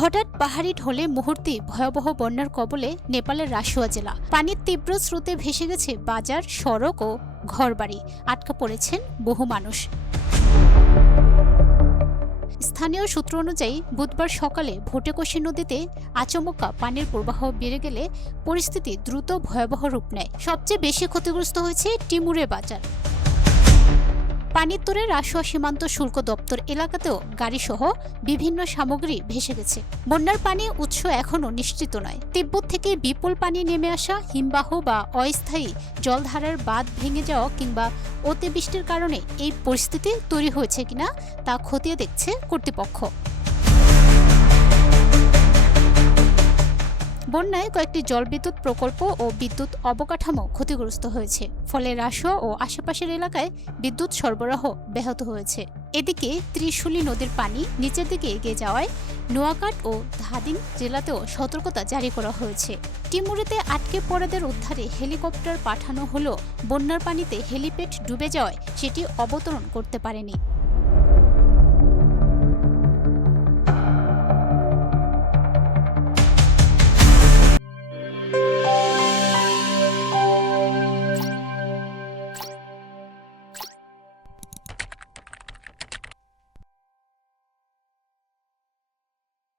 হঠাৎ পাহাড়ি ঢলে মুহূর্তেই ভয়াবহ বন্যার কবলে নেপালের রাসুয়া জেলা। পানির তীব্র স্রোতে ভেসে গেছে বাজার, সড়ক ও ঘরবাড়ি। আটকা পড়েছেন বহু মানুষ। স্থানীয় সূত্র অনুযায়ী বুধবার সকালে ভোটেকোশি নদীতে আচমকা পানির প্রবাহ বেড়ে গেলে পরিস্থিতি দ্রুত ভয়াবহ রূপ নেয়। সবচেয়ে বেশি ক্ষতিগ্রস্ত হয়েছে টিমুরে বাজার। পানির তোরে রাসুয়া সীমান্ত শুল্ক দপ্তর এলাকাতেও গাড়িসহ বিভিন্ন সামগ্রী ভেসে গেছে। বন্যার পানি উৎস এখনও নিশ্চিত নয়। তিব্বত থেকে বিপুল পানি নেমে আসা, হিমবাহ বা অস্থায়ী জলধারার বাঁধ ভেঙে যাওয়া কিংবা অতিবৃষ্টির কারণে এই পরিস্থিতি তৈরি হয়েছে কিনা তা খতিয়ে দেখছে কর্তৃপক্ষ। বন্যায় কয়েকটি জলবিদ্যুৎ প্রকল্প ও বিদ্যুৎ অবকাঠামো ক্ষতিগ্রস্ত হয়েছে। ফলে রাসুয়া ও আশেপাশের এলাকায় বিদ্যুৎ সরবরাহ ব্যাহত হয়েছে। এদিকে ত্রিশুলি নদীর পানি নিচের দিকে এগিয়ে যাওয়ায় নোয়াকাট ও ধাদিং জেলাতেও সতর্কতা জারি করা হয়েছে। টিমুরেতে আটকে পড়াদের উদ্ধারে হেলিকপ্টার পাঠানো হলেও বন্যার পানিতে হেলিপ্যাড ডুবে যাওয়ায় সেটি অবতরণ করতে পারেনি।